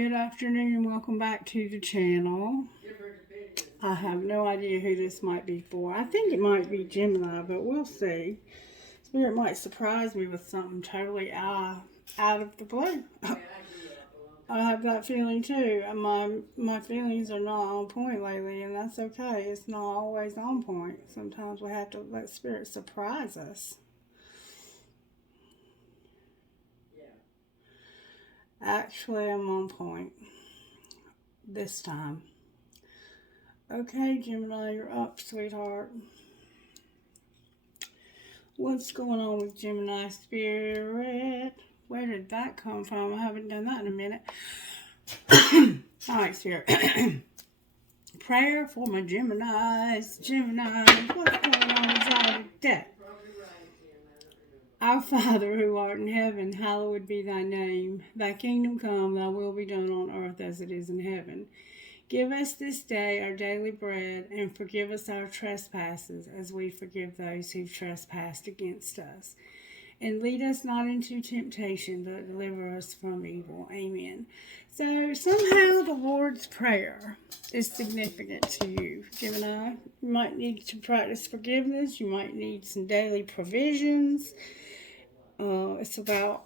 Good afternoon and welcome back to the channel. I have no idea who this might be for. I think it might be Gemini, but we'll see. Spirit might surprise me with something totally out of the blue. I have that feeling too. My feelings are not on point lately, and that's okay. It's not always on point. Sometimes we have to let Spirit surprise us. Actually, I'm on point this time. Okay, Gemini, you're up, sweetheart. What's going on with Gemini Spirit? Where did that come from? I haven't done that in a minute. Alright, Spirit. Prayer for my Geminis. Geminis, what's going on inside of death? Our Father who art in heaven, hallowed be thy name. Thy kingdom come, thy will be done on earth as it is in heaven. Give us this day our daily bread, and forgive us our trespasses, as we forgive those who've trespassed against us. And lead us not into temptation, but deliver us from evil. Amen. So somehow the Lord's Prayer is significant to you, Gemini. You might need to practice forgiveness. You might need some daily provisions. It's about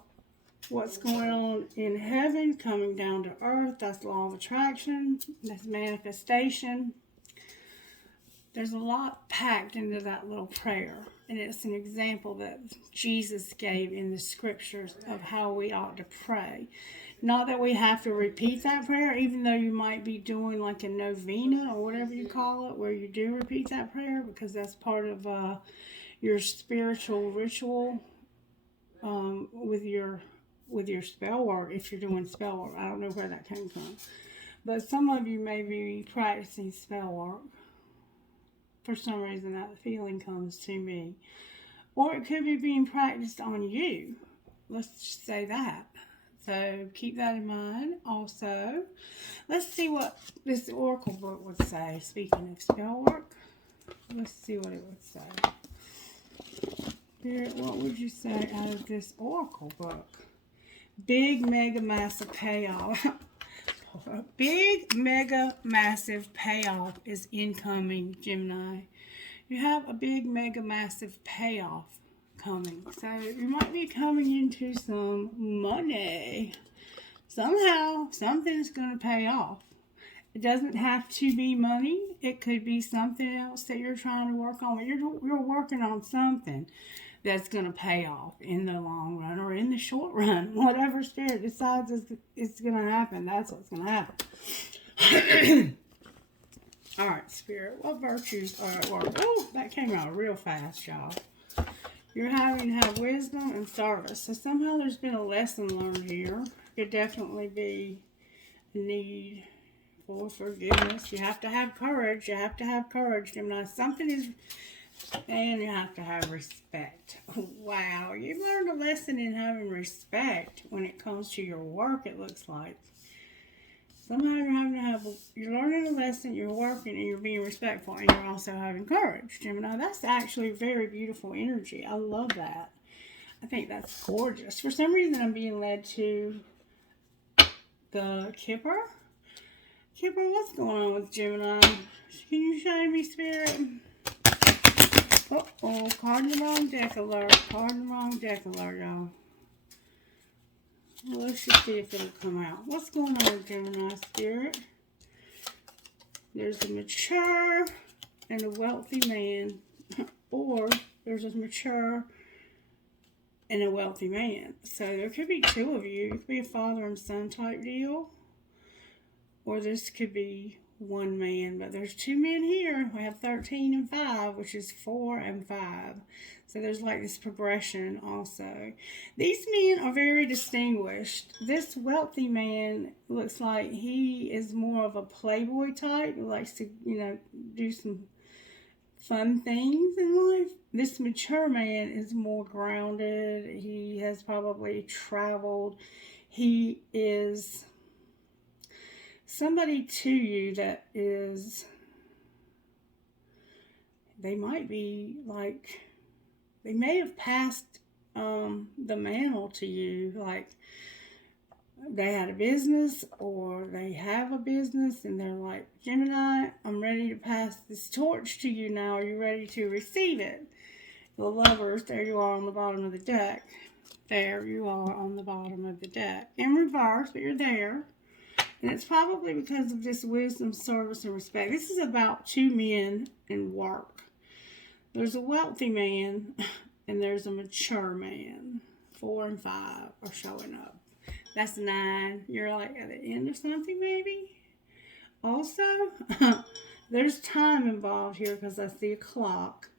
what's going on in heaven coming down to earth. That's law of attraction. That's manifestation. There's a lot packed into that little prayer. And it's an example that Jesus gave in the scriptures of how we ought to pray. Not that we have to repeat that prayer, even though you might be doing like a novena or whatever you call it, where you do repeat that prayer, because that's part of your spiritual ritual with your spell work, if you're doing spell work. I don't know where that came from. But some of you may be practicing spell work. For some reason, that feeling comes to me. Or it could be being practiced on you. Let's just say that. So keep that in mind. Also, let's see what this oracle book would say. Speaking of spell work, let's see what it would say. Spirit, what would you say out of this oracle book? Big, mega, massive payoff. Big, mega, massive payoff is incoming, Gemini. You have a big, mega, massive payoff coming. So you might be coming into some money. Somehow, something's going to pay off. It doesn't have to be money. It could be something else that you're trying to work on. You're working on something that's going to pay off in the long run or in the short run. Whatever Spirit decides is going to happen, that's what's going to happen. All right, Spirit, what virtues are at work? Oh, that came out real fast, y'all. You're having to have wisdom and service. So somehow there's been a lesson learned here. Could definitely be a need for forgiveness. You have to have courage. You have to have courage, Gemini. Something is... And you have to have respect. Wow, you've learned a lesson in having respect when it comes to your work, it looks like. Somehow you're learning a lesson, you're working, and you're being respectful, and you're also having courage, Gemini. That's actually very beautiful energy. I love that. I think that's gorgeous. For some reason, I'm being led to the Kipper. Kipper, what's going on with Gemini? Can you show me, Spirit? Uh-oh, card in the wrong deck alert. Card in the wrong deck alert, y'all. Well, let's just see if it'll come out. What's going on with Gemini Spirit? There's a mature and a wealthy man. Or there's a mature and a wealthy man. So there could be two of you. It could be a father and son type deal. Or this could be one man, but there's two men here. We have 13 and 5, which is 4 and 5. So there's like this progression also. These men are very distinguished. This wealthy man looks like he is more of a playboy type, who likes to, do some fun things in life. This mature man is more grounded. He has probably traveled. He is somebody to you that is, they might be like, they may have passed the mantle to you, like they had a business or they have a business and they're like, Gemini, I'm ready to pass this torch to you now. Are you ready to receive it? The Lovers, there you are on the bottom of the deck. There you are on the bottom of the deck. In reverse, but you're there. And it's probably because of this wisdom, service, and respect. This is about two men and work. There's a wealthy man and there's a mature man. 4 and 5 are showing up. That's 9. You're like at the end of something, maybe? Also, there's time involved here because I see a clock.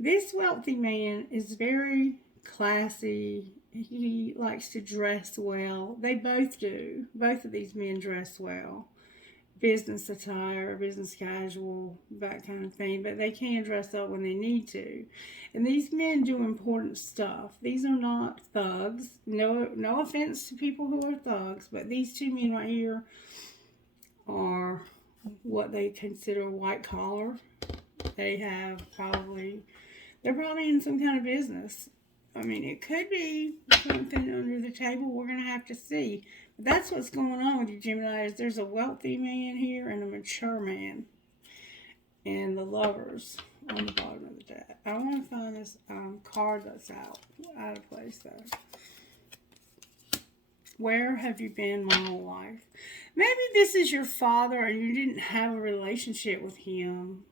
This wealthy man is very classy. He likes to dress well. They both do. Both of these men dress well. Business attire, business casual, that kind of thing. But they can dress up when they need to. And these men do important stuff. These are not thugs. No offense to people who are thugs, but these two men right here are what they consider white collar. They're probably in some kind of business. I mean, it could be something under the table. We're going to have to see. But that's what's going on with you, Gemini, is there's a wealthy man here and a mature man. And the Lovers on the bottom of the deck. I want to find this card that's out of place, though. Where have you been my whole life? Maybe this is your father and you didn't have a relationship with him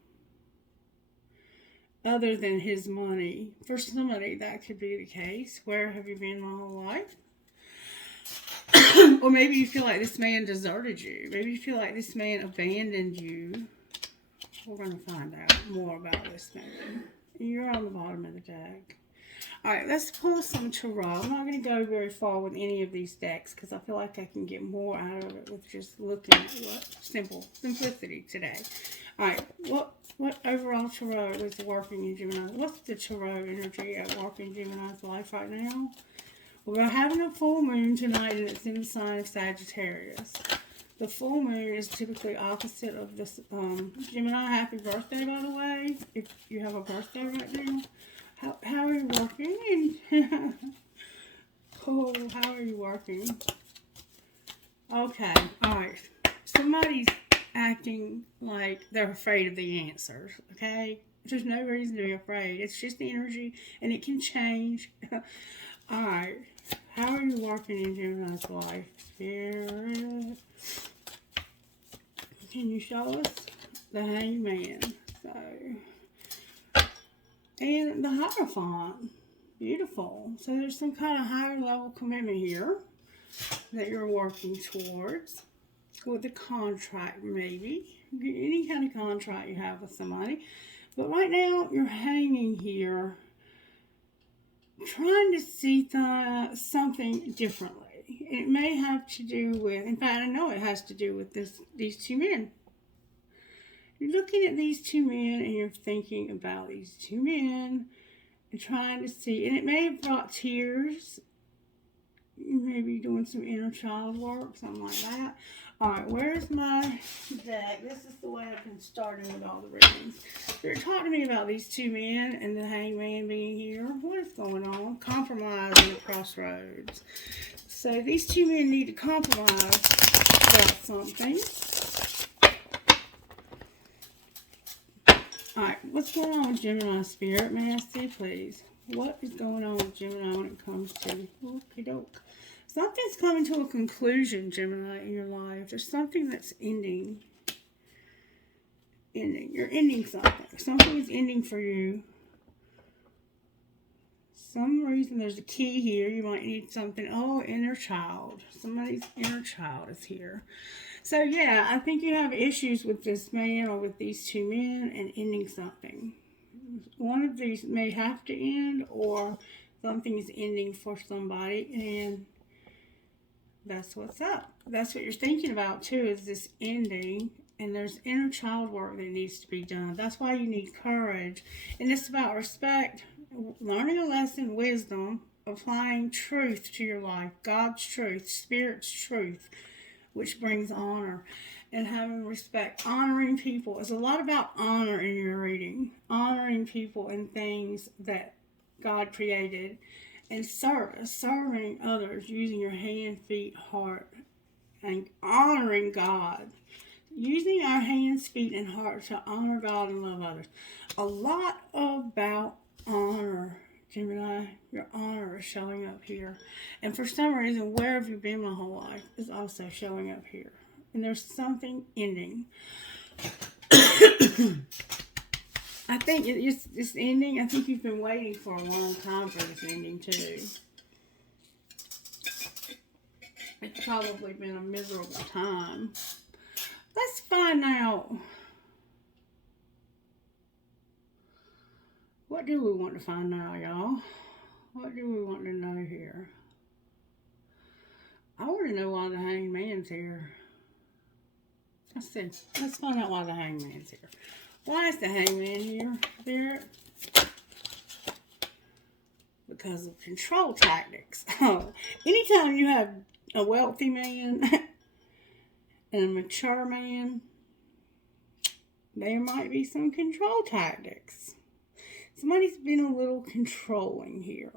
other than his money. For somebody, that could be the case. Where have you been my whole life? Or maybe you feel like this man deserted you. Maybe you feel like this man abandoned you. We're going to find out more about this man. You're on the bottom of the deck. Alright, let's pull some tarot. I'm not going to go very far with any of these decks because I feel like I can get more out of it with just looking at simplicity today. Alright, what overall tarot is working in Gemini? What's the tarot energy at work in Gemini's life right now? We're having a full moon tonight and it's in the sign of Sagittarius. The full moon is typically opposite of this. Gemini, happy birthday, by the way. If you have a birthday right now. How are you working? Oh, how are you working? Okay, alright. Somebody's acting like they're afraid of the answers, okay? There's no reason to be afraid. It's just the energy, and it can change. Alright, how are you working in Gemini's life? Spirit. Can you show us the Hangman? And the Hierophant. Beautiful. So there's some kind of higher level commitment here that you're working towards. With a contract, maybe. Any kind of contract you have with somebody. But right now, you're hanging here trying to see something differently. It may have to do with, in fact, I know it has to do with these two men. You're looking at these two men and you're thinking about these two men and trying to see, and it may have brought tears. You may be doing some inner child work, something like that. Alright, where's my deck? This is the way I've been starting with all the readings. They're talking to me about these two men and the Hangman being here. What is going on? Compromise in the crossroads. So these two men need to compromise about something. Alright, what's going on with Gemini Spirit? May I see, please? What is going on with Gemini when it comes to okey-doke? Something's coming to a conclusion, Gemini, in your life. There's something that's ending. You're ending something. Something is ending for you. Some reason there's a key here. You might need something. Oh, inner child. Somebody's inner child is here. So, yeah, I think you have issues with this man or with these two men and ending something. One of these may have to end or something is ending for somebody, and that's what's up. That's what you're thinking about, too, is this ending. And there's inner child work that needs to be done. That's why you need courage. And it's about respect, learning a lesson, wisdom, applying truth to your life. God's truth, Spirit's truth, which brings honor. And having respect, honoring people. It's a lot about honor in your reading. Honoring people and things that God created. And service, serving others, using your hand, feet, heart, and honoring God. Using our hands, feet, and heart to honor God and love others. A lot about honor, Gemini. Your honor is showing up here. And for some reason, where have you been my whole life is also showing up here. And there's something ending. I think it's ending. I think you've been waiting for a long time for this ending, too. It's probably been a miserable time. Let's find out. What do we want to find out, y'all? What do we want to know here? I want to know why the Hangman's here. Let's find out why the Hangman's here. Why is the Hangman here, Spirit? Because of control tactics. Anytime you have a wealthy man and a mature man, there might be some control tactics. Somebody's been a little controlling here.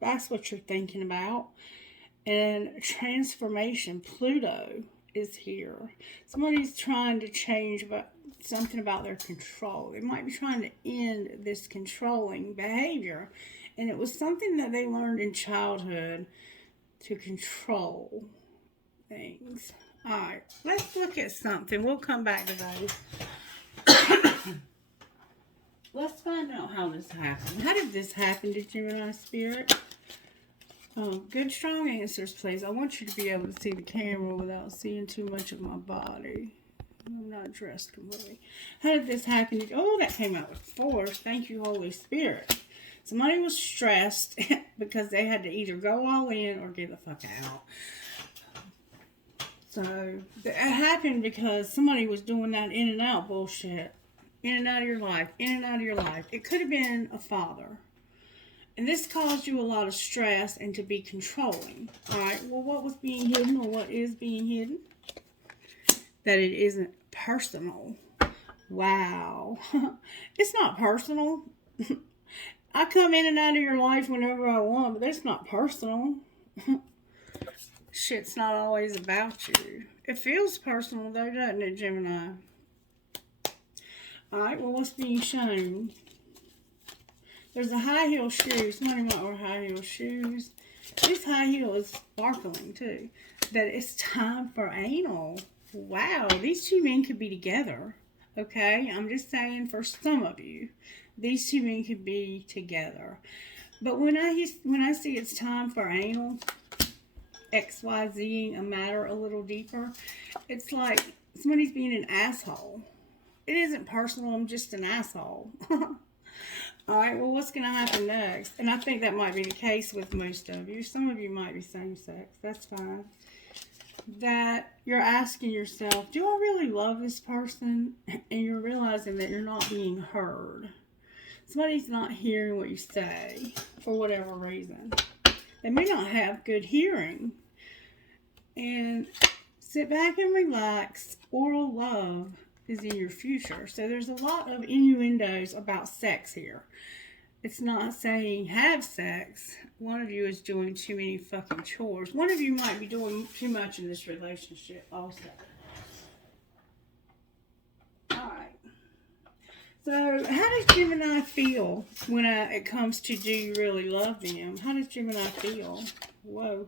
That's what you're thinking about. And transformation, Pluto is here. Somebody's trying to change something about their control. They might be trying to end this controlling behavior. And it was something that they learned in childhood to control things. Alright, let's look at something. We'll come back to those. Let's find out how this happened. How did this happen to Gemini Spirit? Good, strong answers, please. I want you to be able to see the camera without seeing too much of my body. I'm not dressed completely. How did this happen? Oh, that came out with force. Thank you, Holy Spirit. Somebody was stressed because they had to either go all in or get the fuck out. So, it happened because somebody was doing that in and out bullshit. In and out of your life. In and out of your life. It could have been a father. And this caused you a lot of stress and to be controlling. Alright, well, what was being hidden or what is being hidden? That it isn't personal. Wow. It's not personal. I come in and out of your life whenever I want, but that's not personal. Shit's not always about you. It feels personal though, doesn't it, Gemini? Alright, well, what's being shown? There's a high heel shoe. Somebody might wear high heel shoes. This high heel is sparkling too. That it's time for anal. Wow, these two men could be together. Okay, I'm just saying for some of you, these two men could be together. But when I see it's time for anal, XYZing a matter a little deeper, it's like somebody's being an asshole. It isn't personal, I'm just an asshole. Alright, well, what's going to happen next? And I think that might be the case with most of you. Some of you might be same sex. That's fine. That you're asking yourself, do I really love this person? And you're realizing that you're not being heard. Somebody's not hearing what you say for whatever reason. They may not have good hearing. And sit back and relax. Oral love is in your future. So there's a lot of innuendos about sex here. It's not saying have sex. One of you is doing too many fucking chores. One of you might be doing too much in this relationship also. Alright. So how does Gemini feel when it comes to do you really love them? How does Gemini feel? Whoa.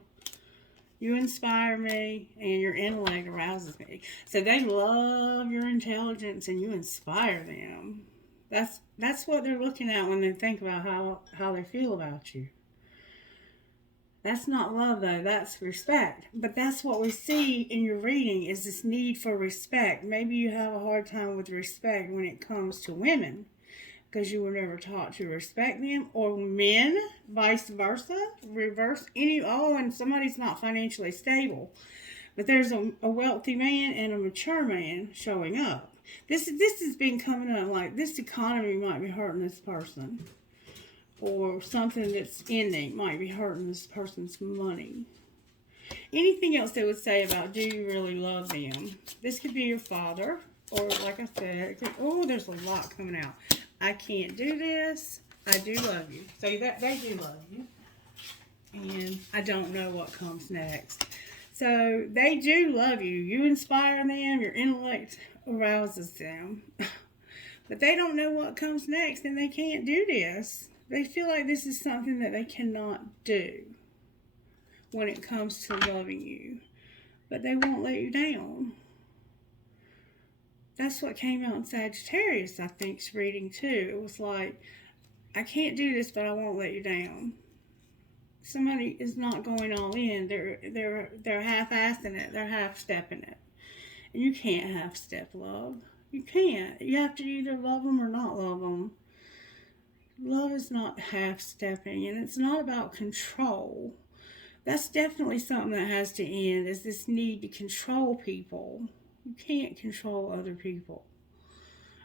You inspire me and your intellect arouses me. So they love your intelligence and you inspire them. That's what they're looking at when they think about how they feel about you. That's not love though, that's respect. But that's what we see in your reading is this need for respect. Maybe you have a hard time with respect when it comes to women. Because you were never taught to respect them, or men, vice versa, reverse and somebody's not financially stable, but there's a wealthy man and a mature man showing up. This has been coming up like this economy might be hurting this person, or something that's ending might be hurting this person's money. Anything else they would say about do you really love them? This could be your father, or like I said, there's a lot coming out. I can't do this. I do love you. So that they do love you. and I don't know what comes next. So they do love you. You inspire them, your intellect arouses them. But they don't know what comes next and they can't do this. They feel like this is something that they cannot do when it comes to loving you. But they won't let you down. That's what came out in Sagittarius, I think's reading too. It was like, I can't do this, but I won't let you down. Somebody is not going all in. They're half-assing it. They're half-stepping it. And you can't half-step love. You can't. You have to either love them or not love them. Love is not half-stepping, and it's not about control. That's definitely something that has to end, is this need to control people. You can't control other people.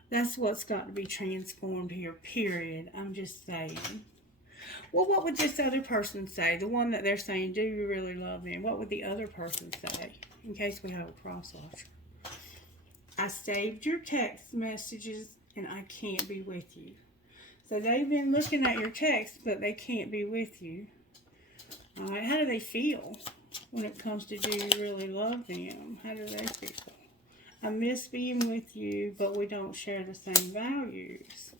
That's what's got to be transformed here, period. I'm just saying. Well, what would this other person say? The one that they're saying, do you really love them? What would the other person say? In case we have a cross-watcher. I saved your text messages and I can't be with you. So they've been looking at your text, but they can't be with you. All right, how do they feel when it comes to do you really love them? How do they feel? I miss being with you, but we don't share the same values.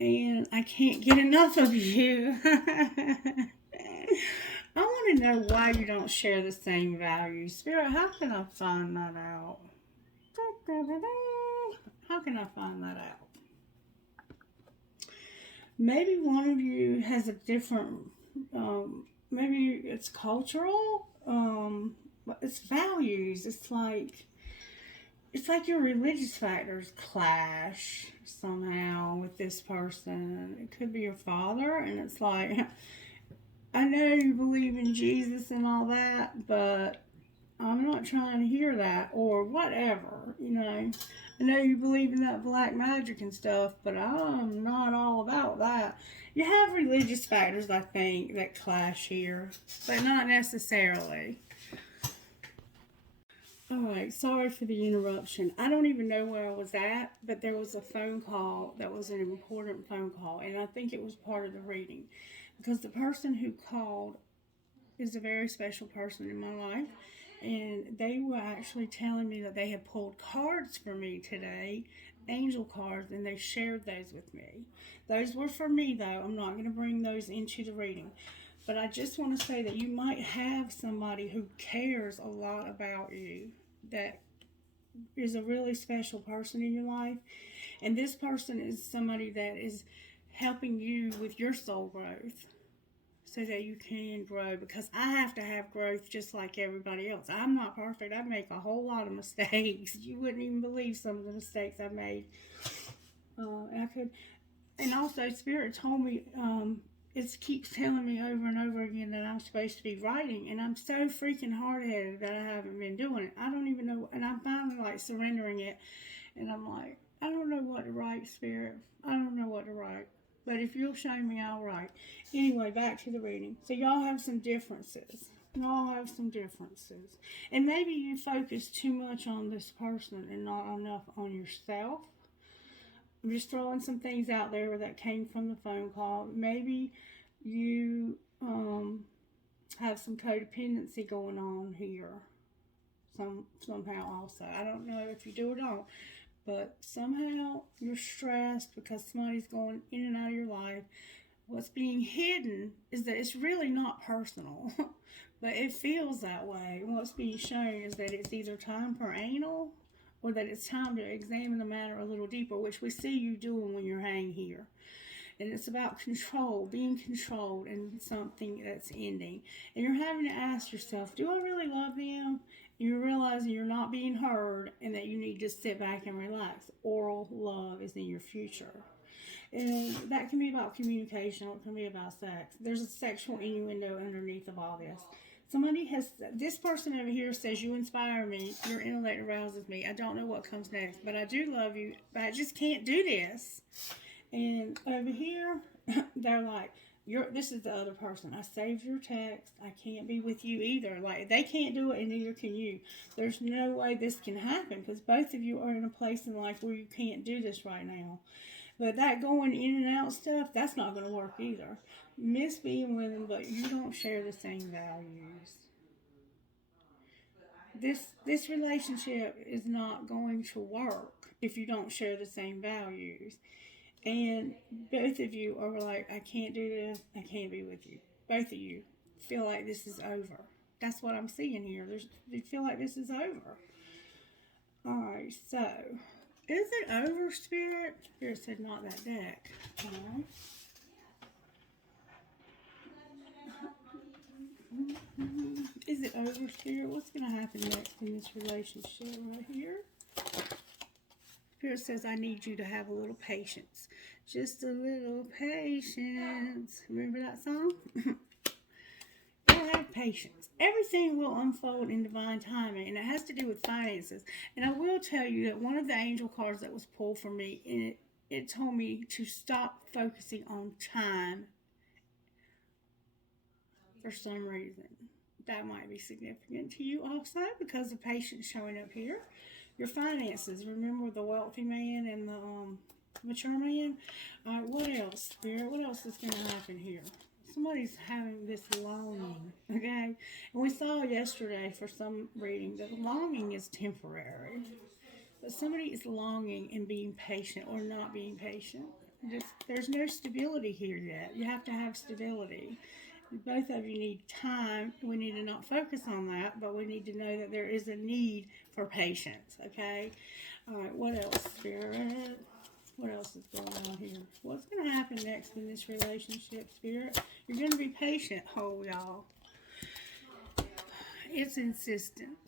And I can't get enough of you. I want to know why you don't share the same values. Spirit, how can I find that out? How can I find that out? Maybe one of you has a different, maybe it's cultural, it's values. It's like your religious factors clash somehow with this person. It could be your father, and it's like, I know you believe in Jesus and all that, but I'm not trying to hear that, or whatever, you know. I know you believe in that black magic and stuff, but I'm not all about that. You have religious factors, I think, that clash here, but not necessarily. Alright, sorry for the interruption. I don't even know where I was at, but there was a phone call that was an important phone call, and I think it was part of the reading. Because the person who called is a very special person in my life, and they were actually telling me that they had pulled cards for me today, angel cards, and they shared those with me. Those were for me, though. I'm not going to bring those into the reading. But I just want to say that you might have somebody who cares a lot about you, that is a really special person in your life. And this person is somebody that is helping you with your soul growth so that you can grow. Because I have to have growth just like everybody else. I'm not perfect. I make a whole lot of mistakes. You wouldn't even believe some of the mistakes I made. And also, Spirit told me, it keeps telling me over and over again that I'm supposed to be writing, and I'm so freaking hard-headed that I haven't been doing it. I don't even know, and I'm finally like surrendering it, and I'm like, I don't know what to write, Spirit. I don't know what to write, but if you'll show me, I'll write. Anyway, back to the reading. So y'all have some differences. And maybe you focus too much on this person and not enough on yourself. I'm just throwing some things out there that came from the phone call. Maybe you have some codependency going on here somehow also. I don't know if you do or don't, but somehow you're stressed because somebody's going in and out of your life. What's being hidden is that it's really not personal, but it feels that way. And what's being shown is that it's either time for anal or that it's time to examine the matter a little deeper, which we see you doing when you're hanging here. And it's about control, being controlled in something that's ending. And you're having to ask yourself, do I really love them? And you're realizing you're not being heard and that you need to sit back and relax. Oral love is in your future. And that can be about communication, or it can be about sex. There's a sexual innuendo underneath of all this. This person over here says, you inspire me, your intellect arouses me. I don't know what comes next, but I do love you, but I just can't do this. And over here, they're like, this is the other person. I saved your text. I can't be with you either. Like, they can't do it and neither can you. There's no way this can happen because both of you are in a place in life where you can't do this right now. But that going in and out stuff, that's not going to work either. Miss being with them, but you don't share the same values. This relationship is not going to work if you don't share the same values. And both of you are like, I can't do this, I can't be with you. Both of you feel like this is over. That's what I'm seeing here. You feel like this is over. Alright, so is it over, Spirit? Spirit said not that deck. Alright. Is it over, Spirit? What's going to happen next in this relationship right here? Spirit says, I need you to have a little patience. Just a little patience. Remember that song? Have patience. Everything will unfold in divine timing, and it has to do with finances. And I will tell you that one of the angel cards that was pulled for me, and it told me to stop focusing on time for some reason. That might be significant to you also because of patience showing up here. Your finances. Remember the wealthy man and the mature man? All right, what else, Spirit? What else is going to happen here? Somebody's having this longing, okay? And we saw yesterday for some reading that longing is temporary. But somebody is longing and being patient or not being patient. There's no stability here yet. You have to have stability. Both of you need time. We need to not focus on that, but we need to know that there is a need for patience, okay? All right, what else, Spirit? What else is going on here? What's going to happen next in this relationship, Spirit? You're going to be patient, y'all. It's insistent.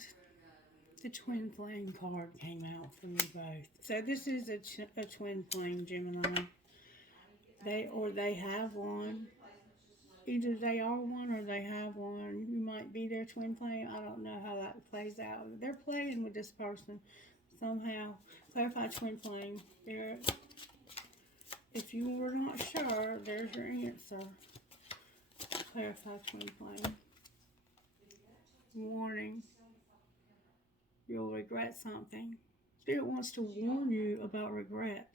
The twin flame card came out for you both. So this is a twin flame, Gemini. They have one. Either they are one or they have one. You might be their twin flame. I don't know how that plays out. They're playing with this person somehow. Clarify twin flame, Spirit. If you were not sure, there's your answer. Clarify twin flame. Warning. You'll regret something. Spirit wants to warn you about regret.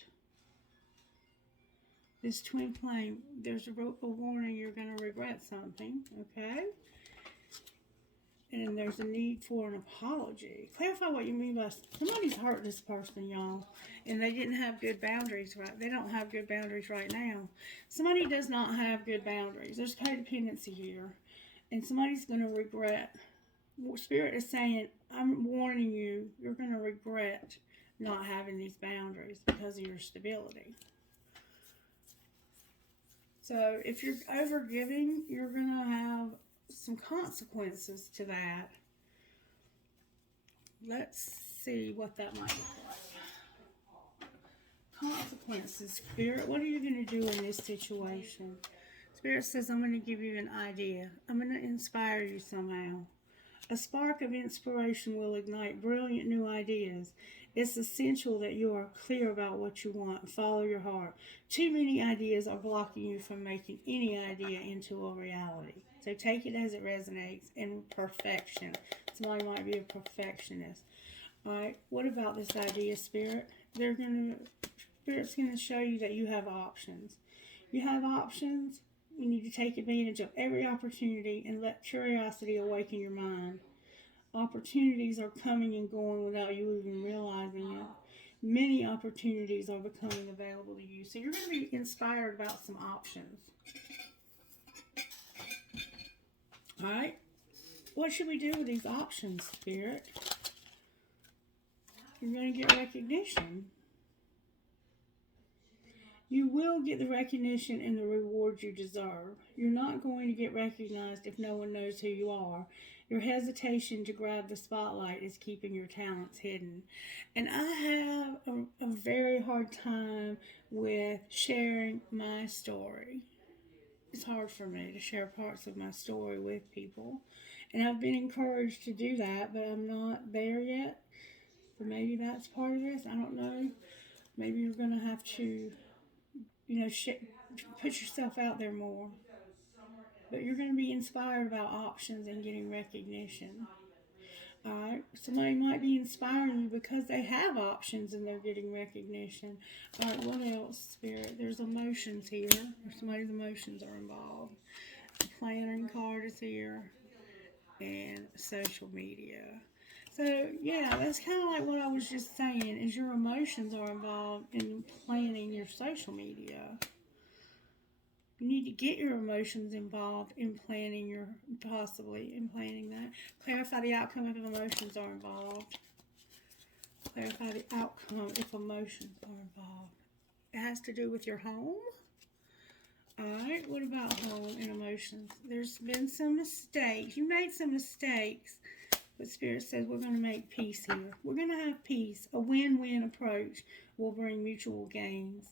This twin flame, there's a warning you're going to regret something, okay? And there's a need for an apology. Clarify what you mean by somebody's hurt this person, y'all, and they didn't have good boundaries, right? They don't have good boundaries right now. Somebody does not have good boundaries. There's codependency here, and somebody's going to regret. Spirit is saying, I'm warning you, you're going to regret not having these boundaries because of your stability. So if you're overgiving, you're going to have some consequences to that. Let's see what that might look like. Consequences, Spirit. What are you going to do in this situation? Spirit says, I'm going to give you an idea. I'm going to inspire you somehow. A spark of inspiration will ignite brilliant new ideas. It's essential that you are clear about what you want and follow your heart. Too many ideas are blocking you from making any idea into a reality. So take it as it resonates in perfection. Somebody might be a perfectionist. All right, what about this idea, Spirit? Spirit's going to show you that you have options. You have options. You need to take advantage of every opportunity and let curiosity awaken your mind. Opportunities are coming and going without you even realizing it. Many opportunities are becoming available to you. So you're going to be inspired about some options. All right. What should we do with these options, Spirit? You're going to get recognition. You will get the recognition and the reward you deserve. You're not going to get recognized if no one knows who you are. Your hesitation to grab the spotlight is keeping your talents hidden. And I have a very hard time with sharing my story. It's hard for me to share parts of my story with people. And I've been encouraged to do that, but I'm not there yet. So maybe that's part of this. I don't know. Maybe you're going to have to put yourself out there more. But you're going to be inspired about options and getting recognition. All right. Somebody might be inspiring you because they have options and they're getting recognition. All right, what else, Spirit? There's emotions here. Somebody's emotions are involved. The planning card is here. And social media. So, yeah, that's kind of like what I was just saying, is your emotions are involved in planning your social media. You need to get your emotions involved in planning possibly in planning that. Clarify the outcome if emotions are involved. Clarify the outcome if emotions are involved. It has to do with your home. Alright, what about home and emotions? There's been some mistakes. You made some mistakes, but Spirit says we're going to make peace here. We're going to have peace. A win-win approach will bring mutual gains.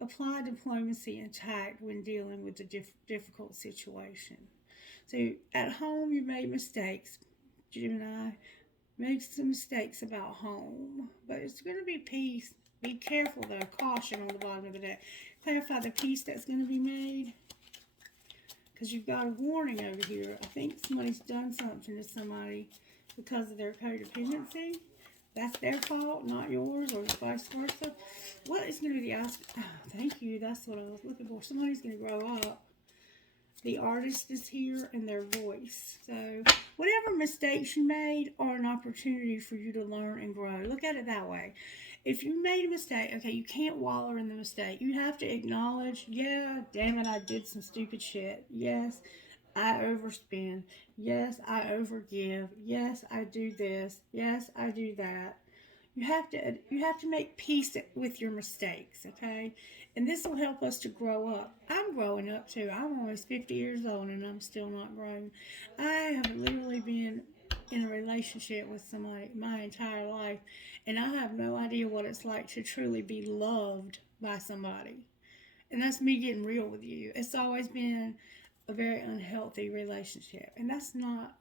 Apply diplomacy and tact when dealing with a difficult situation. So at home, you made mistakes. Gemini, make some mistakes about home, but it's going to be peace. Be careful though. Caution on the bottom of the deck. Clarify the peace that's going to be made, because you've got a warning over here. I think somebody's done something to somebody because of their codependency. That's their fault, not yours, or vice versa. What is going to be the outcome? Oh, thank you. That's what I was looking for. Somebody's going to grow up. The artist is here and their voice. So whatever mistakes you made are an opportunity for you to learn and grow. Look at it that way. If you made a mistake, okay, you can't wallow in the mistake. You have to acknowledge, yeah, damn it, I did some stupid shit. Yes, I overspend. Yes, I overgive. Yes, I do this. Yes, I do that. You have to make peace with your mistakes, okay? And this will help us to grow up. I'm growing up too. I'm almost 50 years old and I'm still not grown. I have literally been in a relationship with somebody my entire life, and I have no idea what it's like to truly be loved by somebody. And that's me getting real with you. It's always been a very unhealthy relationship, and that's not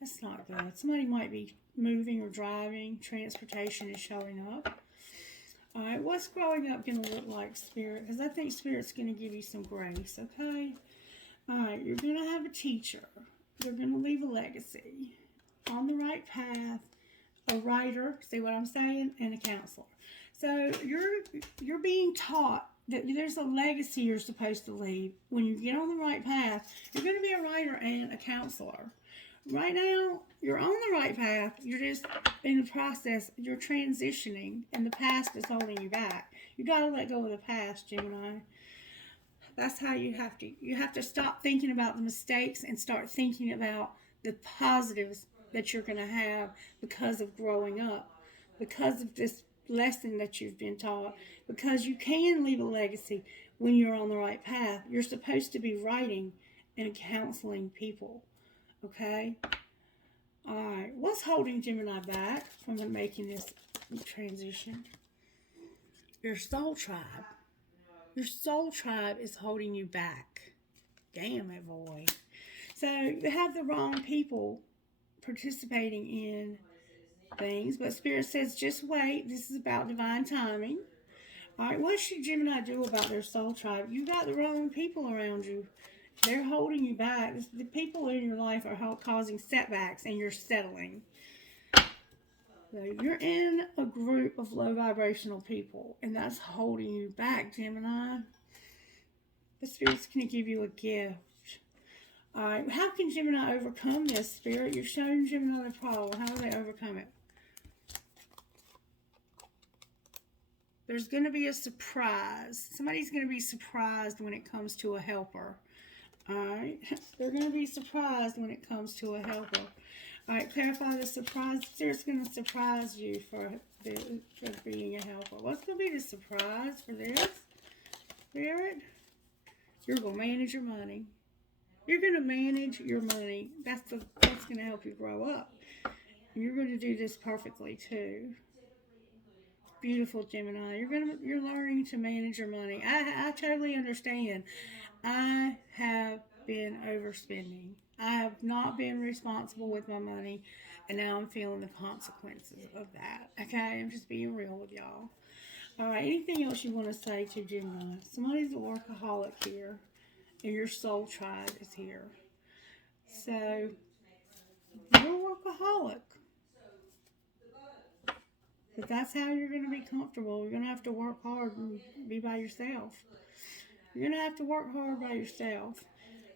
good. Somebody might be moving or driving. Transportation is showing up. All right, what's growing up going to look like, Spirit? Because I think Spirit's going to give you some grace, okay? All right, you're going to have a teacher. You're going to leave a legacy. On the right path, a writer, see what I'm saying, and a counselor. So you're being taught that there's a legacy you're supposed to leave. When you get on the right path, you're going to be a writer and a counselor. Right now, you're on the right path. You're just in the process. You're transitioning, and the past is holding you back. You got to let go of the past, Gemini. That's how you have to. You have to stop thinking about the mistakes and start thinking about the positives that you're going to have because of growing up, because of this lesson that you've been taught, because you can leave a legacy when you're on the right path. You're supposed to be writing and counseling people. Okay? Alright, what's holding Gemini back from making this transition? Your soul tribe. Your soul tribe is holding you back. Damn it, boy. So you have the wrong people participating in things, but Spirit says just wait. This is about divine timing. Alright, what should Gemini do about their soul tribe? You got the wrong people around you. They're holding you back. The people in your life are causing setbacks, and you're settling. So you're in a group of low vibrational people, and that's holding you back, Gemini. The Spirit's going to give you a gift. All right, how can Gemini overcome this, Spirit? You're showing Gemini the problem. How do they overcome it? There's going to be a surprise. Somebody's going to be surprised when it comes to a helper. Alright, they're going to be surprised when it comes to a helper. Alright, clarify the surprise. Spirit's going to surprise you for being a helper. What's going to be the surprise for this, Spirit? You're going to manage your money. You're going to manage your money. That's going to help you grow up. And you're going to do this perfectly too. Beautiful, Gemini. You're learning to manage your money. I totally understand. I have been overspending. I have not been responsible with my money, and now I'm feeling the consequences of that. Okay, I'm just being real with y'all. All right, anything else you want to say to Gemini? Somebody's a workaholic here, and your soul tribe is here. So you're a workaholic. But that's how you're going to be comfortable. You're going to have to work hard and be by yourself. You're going to have to work hard by yourself.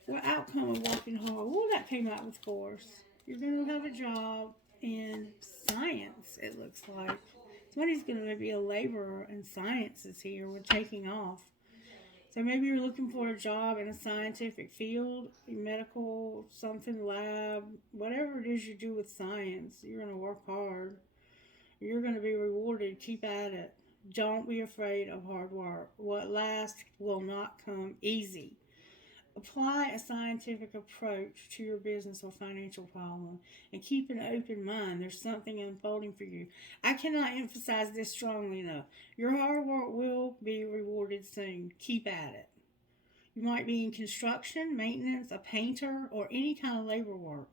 What outcome of working hard? Well, that came out with force. You're going to have a job in science, it looks like. Somebody's going to be a laborer in sciences here with taking off. So maybe you're looking for a job in a scientific field, medical, something, lab, whatever it is you do with science. You're going to work hard. You're going to be rewarded. Keep at it. Don't be afraid of hard work. What lasts will not come easy. Apply a scientific approach to your business or financial problem and keep an open mind. There's something unfolding for you. I cannot emphasize this strongly enough. Your hard work will be rewarded soon. Keep at it. You might be in construction, maintenance, a painter, or any kind of labor work.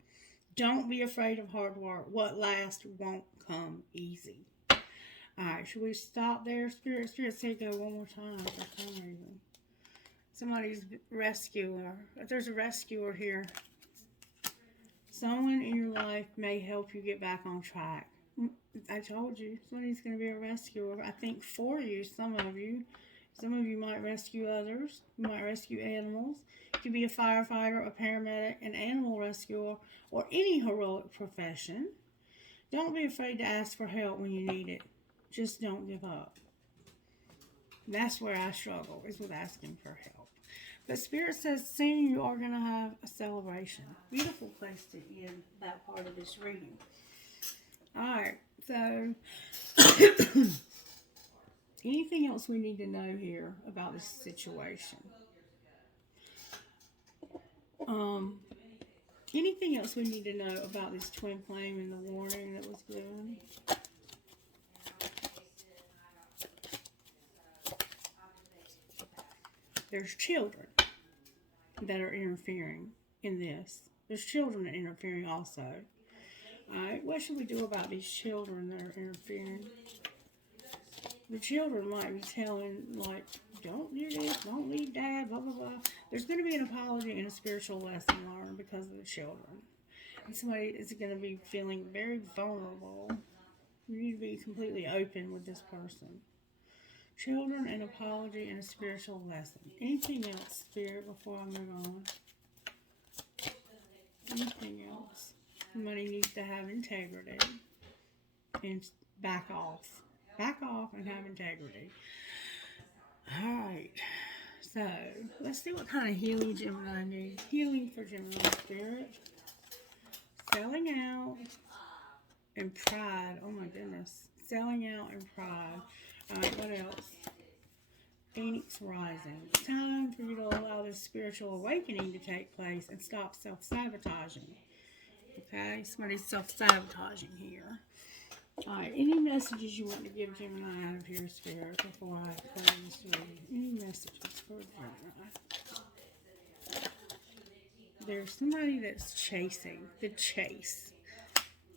Don't be afraid of hard work. What lasts won't come easy. Alright, should we stop there? Spirit say go one more time for some reason. Somebody's rescuer. There's a rescuer here. Someone in your life may help you get back on track. I told you, somebody's going to be a rescuer. I think for you, some of you. Some of you might rescue others. You might rescue animals. You could be a firefighter, a paramedic, an animal rescuer, or any heroic profession. Don't be afraid to ask for help when you need it. Just don't give up. That's where I struggle, is with asking for help. But Spirit says soon you are going to have a celebration. Beautiful place to end that part of this reading. Alright, so anything else we need to know here about this situation? Anything else we need to know about this twin flame and the warning that was given? There's children that are interfering in this. There's children that are interfering also. Alright, what should we do about these children that are interfering? The children might be telling, like, don't do this, don't leave dad, blah, blah, blah. There's going to be an apology and a spiritual lesson learned because of the children. And somebody is going to be feeling very vulnerable. You need to be completely open with this person. Children, an apology, and a spiritual lesson. Anything else, Spirit, before I move on? Anything else? Somebody needs to have integrity and back off. Back off and have integrity. Alright. So, let's see what kind of healing Gemini needs. Healing for Gemini, Spirit. Selling out and pride. Oh my goodness. Selling out and pride. Alright, what else? Phoenix rising. It's time for you to allow this spiritual awakening to take place and stop self-sabotaging. Okay? Somebody's self-sabotaging here. Alright, any messages you want to give Gemini out of here, Spirit, before I close this reading? Any messages for Gemini? There's somebody that's chasing. The chase.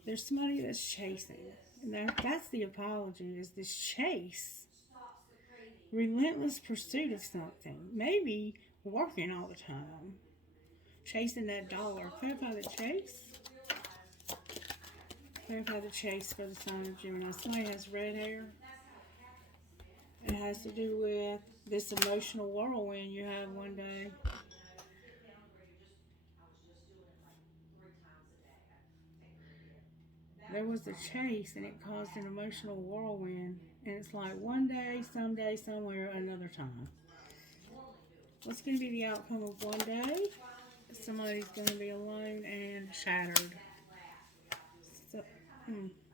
There's somebody that's chasing. And that's the apology, is this chase. Relentless pursuit of something. Maybe working all the time. Chasing that dollar. Clarify the chase. Clarify the chase for the sign of Gemini. Somebody has red hair. It has to do with this emotional whirlwind you have one day. There was a chase and it caused an emotional whirlwind. And it's like one day, someday, somewhere, another time. What's going to be the outcome of one day? Somebody's going to be alone and shattered. So,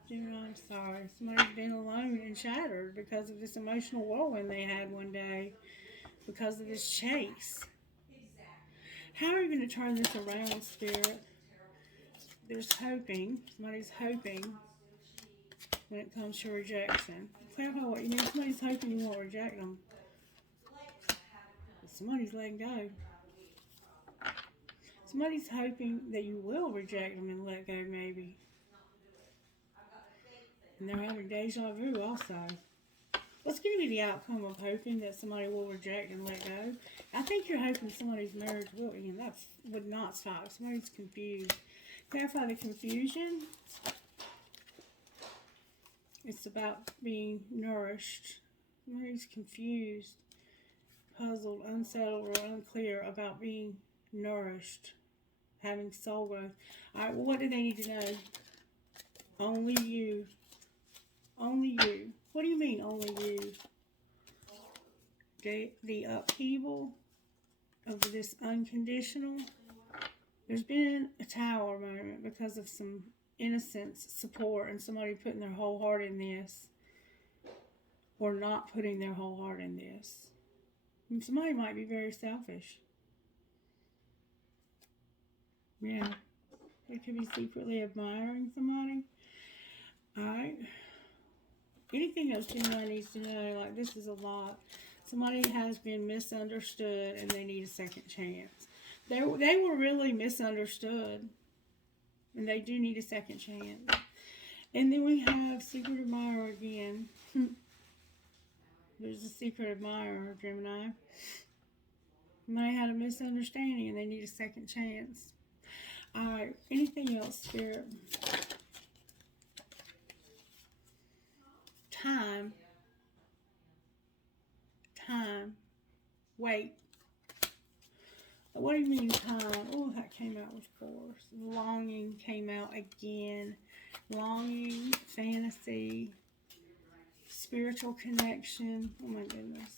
Gemini, I'm sorry. Somebody's been alone and shattered because of this emotional whirlwind they had one day because of this chase. How are you going to turn this around, Spirit? There's hoping. Somebody's hoping when it comes to rejection. Clarify what you mean. Somebody's hoping you won't reject them. But somebody's letting go. Somebody's hoping that you will reject them and let go, maybe. And they're having deja vu also. What's going to be the outcome of hoping that somebody will reject and let go? I think you're hoping somebody's marriage will end. That would not stop. Somebody's confused. Clarify the confusion. It's about being nourished. Somebody's confused, puzzled, unsettled, or unclear about being nourished, having soul growth. All right, well, what do they need to know? Only you. Only you. What do you mean, only you? The upheaval of this unconditional. There's been a tower moment because of some innocence, support, and somebody putting their whole heart in this, or not putting their whole heart in this. And somebody might be very selfish. Yeah. They could be secretly admiring somebody. Alright. Anything else Gemini needs to know, like this is a lot. Somebody has been misunderstood and they need a second chance. They were really misunderstood. And they do need a second chance. And then we have secret admirer again. There's a secret admirer, Gemini. Somebody had a misunderstanding and they need a second chance. Alright, anything else, Spirit? Time. Wait. What do you mean time? Oh, that came out with force. Longing came out again. Longing, fantasy, spiritual connection. Oh my goodness.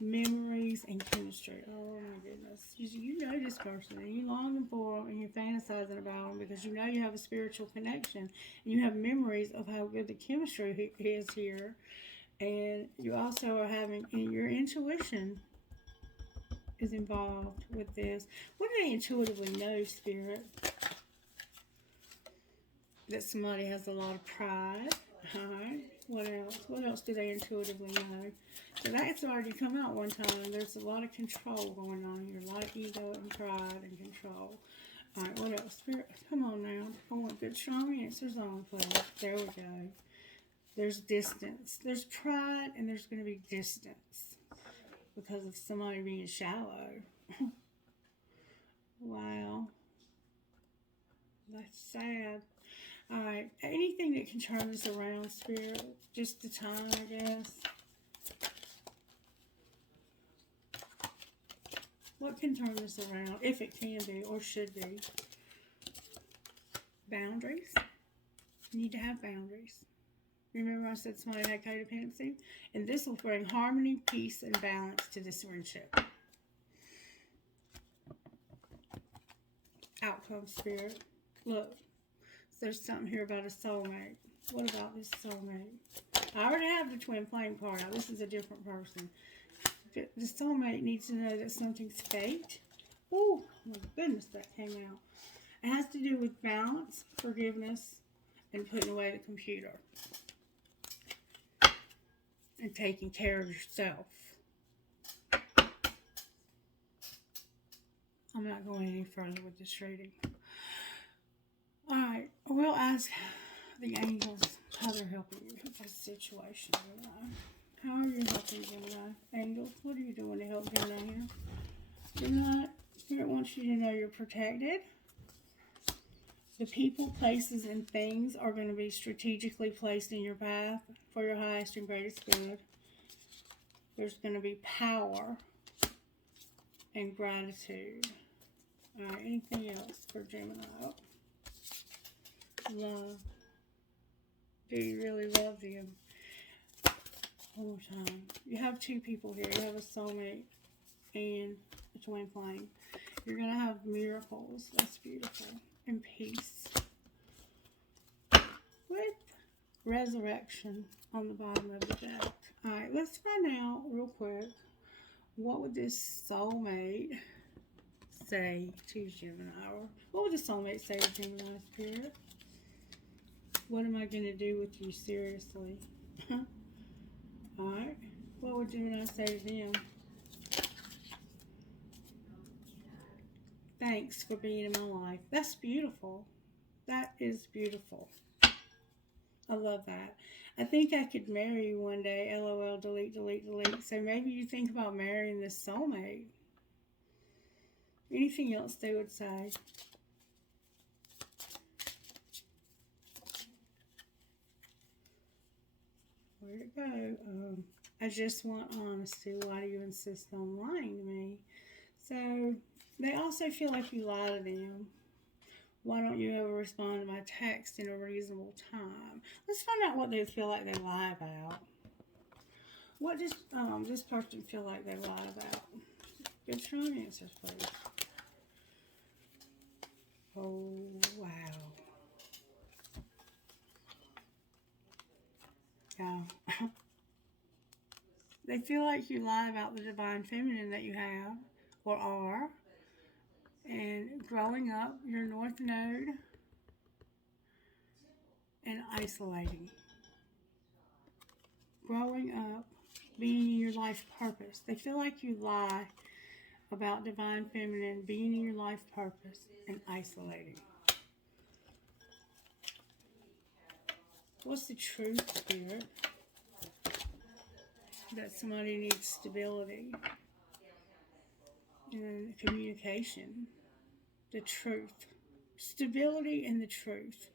Memories and chemistry. Oh my goodness. You know this person and you're longing for them and you're fantasizing about them because you know you have a spiritual connection and you have memories of how good the chemistry is here. And you also are having, and your intuition is involved with this. What do they intuitively know, Spirit? That somebody has a lot of pride. Alright. What else? What else do they intuitively know? So that's already come out one time. There's a lot of control going on here. A lot of ego and pride and control. Alright, what else? Spirit, come on now. I want good, strong answers on, please. There we go. There's distance. There's pride and there's going to be distance because of somebody being shallow. Wow. That's sad. Alright, anything that can turn this around, Spirit? Just the time, I guess. What can turn this around, if it can be, or should be? Boundaries. You need to have boundaries. Remember I said somebody had codependency? And this will bring harmony, peace, and balance to this friendship. Outcome, Spirit. Look, there's something here about a soulmate. What about this soulmate? I already have the twin flame card out. This is a different person. The soulmate needs to know that something's fate. Oh, my goodness, that came out. It has to do with balance, forgiveness, and putting away the computer. And taking care of yourself. I'm not going any further with this reading. Alright, we'll ask the angels how they're helping you with this situation, Gemini. How are you helping, Gemini? Angels, what are you doing to help Gemini here? Gemini, Spirit wants you to know you're protected. The people, places, and things are going to be strategically placed in your path for your highest and greatest good. There's going to be power and gratitude. Alright, anything else for Gemini? Love. Do you really love them? One more time. You have two people here. You have a soulmate and a twin flame. You're going to have miracles. That's beautiful. And peace. With resurrection on the bottom of the deck. Alright, let's find out real quick. What would this soulmate say to Gemini? Or what would the soulmate say to Gemini, Spirit? What am I going to do with you seriously? Alright. What would Gemini say to them? Thanks for being in my life. That's beautiful. That is beautiful. I love that. I think I could marry you one day. LOL, delete, delete, delete. So maybe you think about marrying this soulmate. Anything else they would say? Where'd it go? I just want honesty. Why do you insist on lying to me? So they also feel like you lie to them. Why don't you ever respond to my text in a reasonable time? Let's find out what they feel like they lie about. What does this person feel like they lie about? Good strong answers, please. Oh, wow. Yeah. They feel like you lie about the divine feminine that you have or are. And growing up, your north node, and isolating. Growing up, being in your life purpose. They feel like you lie about divine feminine, being in your life purpose, and isolating. What's the truth, Spirit? That somebody needs stability and communication. The truth. Stability and the truth.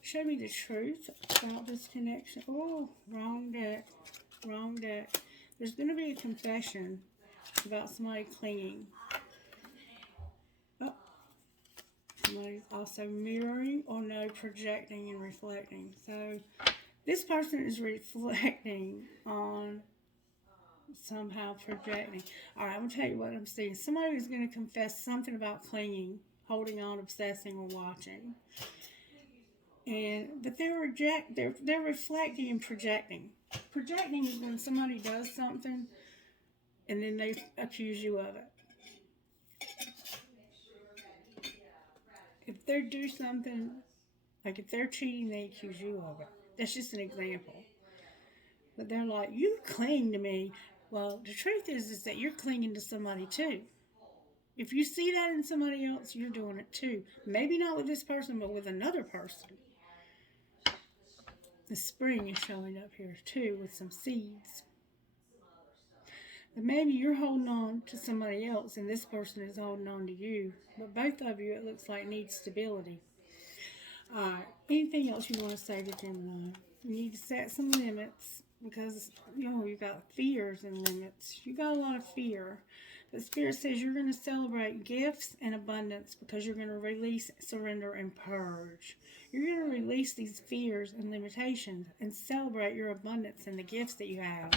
Show me the truth about this connection. Oh, wrong deck. Wrong deck. There's going to be a confession about somebody clinging. Oh, somebody's also mirroring or no, projecting and reflecting. So this person is reflecting on somehow projecting. All right, I'm going to tell you what I'm seeing. Somebody is going to confess something about clinging, holding on, obsessing, or watching. But they're reflecting and projecting. Projecting is when somebody does something and then they accuse you of it. If they do something, like if they're cheating, they accuse you of it. That's just an example. But they're like, you cling to me. Well, the truth is that you're clinging to somebody too. If you see that in somebody else, you're doing it too. Maybe not with this person, but with another person. The spring is showing up here too with some seeds. But maybe you're holding on to somebody else and this person is holding on to you. But both of you, it looks like, need stability. Alright, anything else you want to say to Gemini? You need to set some limits because, you got fears and limits. You got a lot of fear. But Spirit says you're going to celebrate gifts and abundance because you're going to release, surrender, and purge. You're going to release these fears and limitations and celebrate your abundance and the gifts that you have.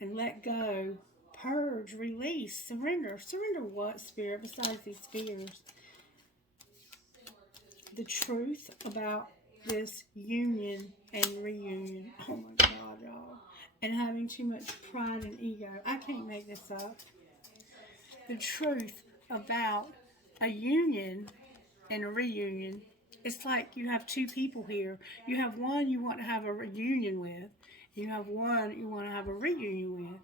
And let go, purge, release, surrender. Surrender what, Spirit, besides these fears? The truth about this union and reunion. Oh my God, y'all. And having too much pride and ego. I can't make this up. The truth about a union and a reunion. It's like you have two people here. You have one you want to have a reunion with. You have one you want to have a reunion with.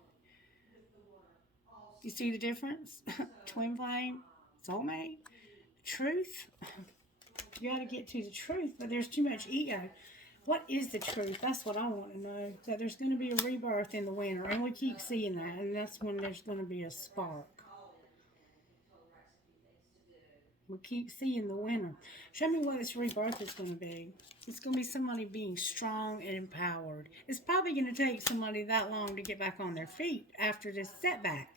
You see the difference? Twin flame, soulmate, truth. You got to get to the truth, but there's too much ego. What is the truth? That's what I want to know. That there's going to be a rebirth in the winter, and we keep seeing that, and that's when there's going to be a spark. We keep seeing the winter. Show me what this rebirth is going to be. It's going to be somebody being strong and empowered. It's probably going to take somebody that long to get back on their feet after this setback.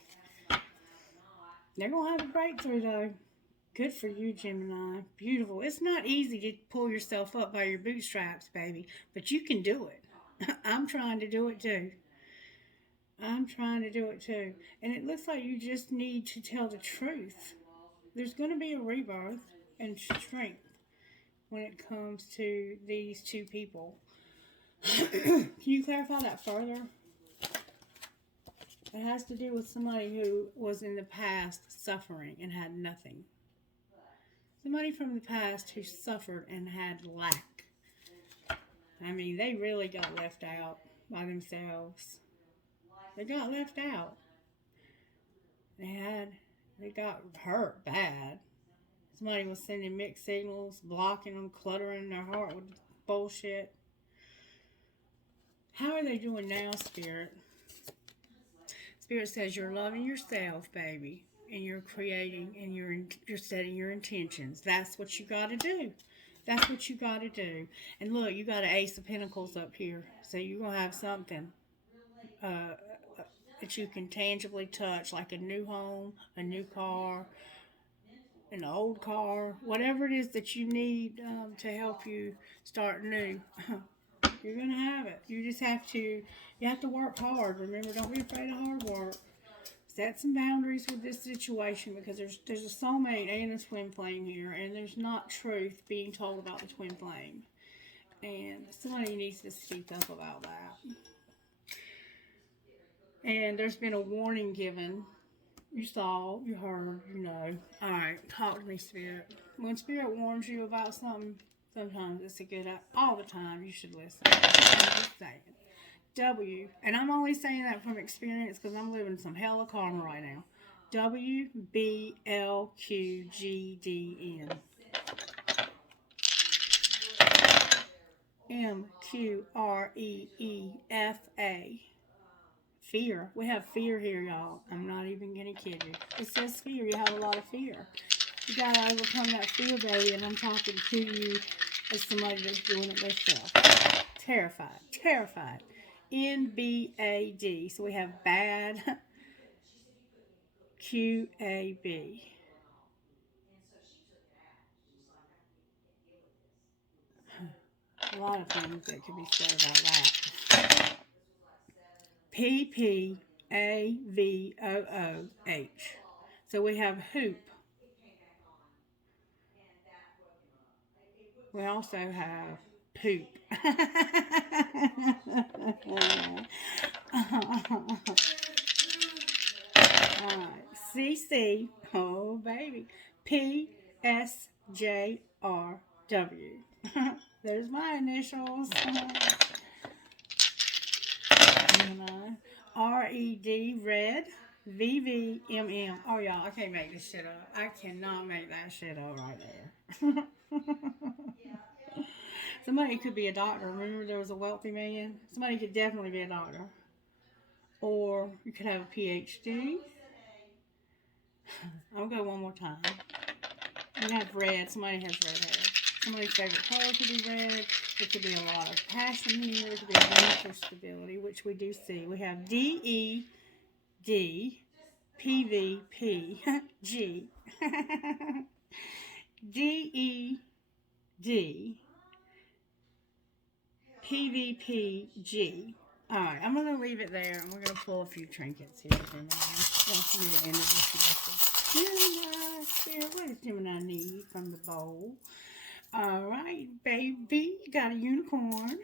They're going to have a breakthrough, though. Good for you, Gemini. Beautiful. It's not easy to pull yourself up by your bootstraps, baby, but you can do it. I'm trying to do it, too. I'm trying to do it, too. And it looks like you just need to tell the truth. There's going to be a rebirth and strength when it comes to these two people. Can you clarify that further? It has to do with somebody who was in the past suffering and had nothing. Somebody from the past who suffered and had lack. I mean, they really got left out by themselves. They got left out. They got hurt bad. Somebody was sending mixed signals, blocking them, cluttering their heart with bullshit. How are they doing now, Spirit? Spirit says you're loving yourself, baby, and you're creating and you're setting your intentions. That's what you got to do. That's what you got to do. And look, you got an Ace of Pentacles up here. So you're going to have something uh, that you can tangibly touch, like a new home, a new car, an old car, whatever it is that you need to help you start new. You're going to have it. You have to work hard. Remember, don't be afraid of hard work. Set some boundaries with this situation because there's a soulmate and a twin flame here, and there's not truth being told about the twin flame. And somebody needs to speak up about that. And there's been a warning given. You saw, you heard, you know. Alright, talk to me, Spirit. When Spirit warns you about something, sometimes it's a good, all the time, you should listen. I'm just saying. W, and I'm only saying that from experience because I'm living some hella karma right now. WBLQGDN. MQREEFA. Fear. We have fear here, y'all. I'm not even going to kid you. It says fear. You have a lot of fear. You got to overcome that fear, baby, and I'm talking to you as somebody that's doing it themselves. Terrified. Terrified. NBAD. So we have bad. QAB. A lot of things that could be said about that. PPAVOOH. So we have hoop. We also have poop. Alright. CC. Oh, baby. PSJRW. There's my initials. RED, red. VVMM. Oh, y'all, I can't make this shit up. I cannot make that shit up right there. Somebody could be a doctor. Remember there was a wealthy man? Somebody could definitely be a doctor. Or you could have a PhD. I'll go one more time. We have red. Somebody has red hair. Somebody's favorite color could be red. There could be a lot of passion here. There could be a mental stability, which we do see. We have DED, PVP, G. DED, PVPG. Alright, I'm going to leave it there, and we're going to pull a few trinkets here. Gemini. Want me to end it with Gemini, Spirit, what does Gemini need from the bowl? Alright, baby, you got a unicorn.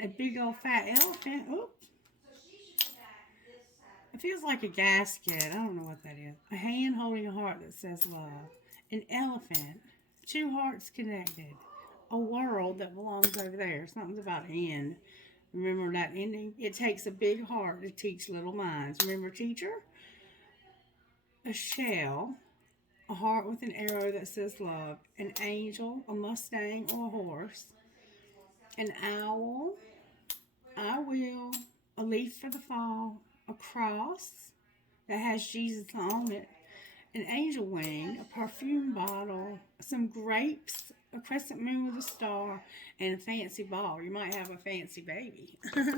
A big old fat elephant. Oops. It feels like a gasket. I don't know what that is. A hand holding a heart that says love. An elephant. Two hearts connected. A world that belongs over there. Something's about to end. Remember that ending? It takes a big heart to teach little minds. Remember, teacher? A shell. A heart with an arrow that says love. An angel. A Mustang or a horse. An owl. I will. A leaf for the fall. A cross that has Jesus on it. An angel wing. A perfume bottle. Some grapes. A crescent moon with a star, and a fancy ball. You might have a fancy baby. Alright,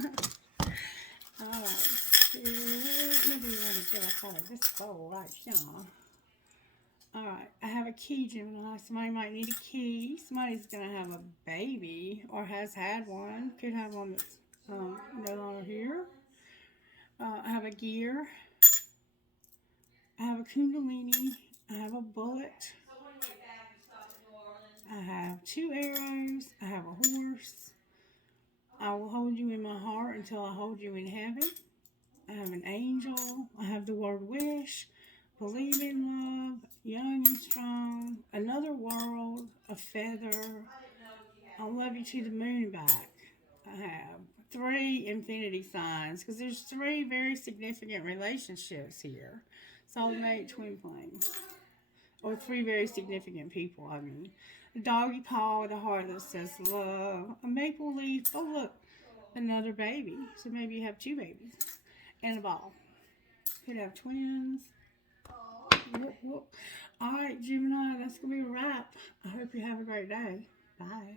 what do you want to get us out of this bowl right here? Alright, I have a key, Gemini. Somebody might need a key. Somebody's going to have a baby, or has had one. Could have one that's no longer here. I have a gear. I have a kundalini. I have a bullet. I have 2 arrows. I have a horse. I will hold you in my heart until I hold you in heaven. I have an angel. I have the word wish. Believe in love. Young and strong. Another world. A feather. I'll love you to the moon and back. I have 3 infinity signs because there's 3 very significant relationships here. Soulmate, twin flame. Or 3 very significant people, I mean. A doggy paw with a heart that says love. A maple leaf. Oh, look. Another baby. So maybe you have 2 babies. And a ball. Could have twins. Whoop, whoop. All right, Gemini, that's going to be a wrap. I hope you have a great day. Bye.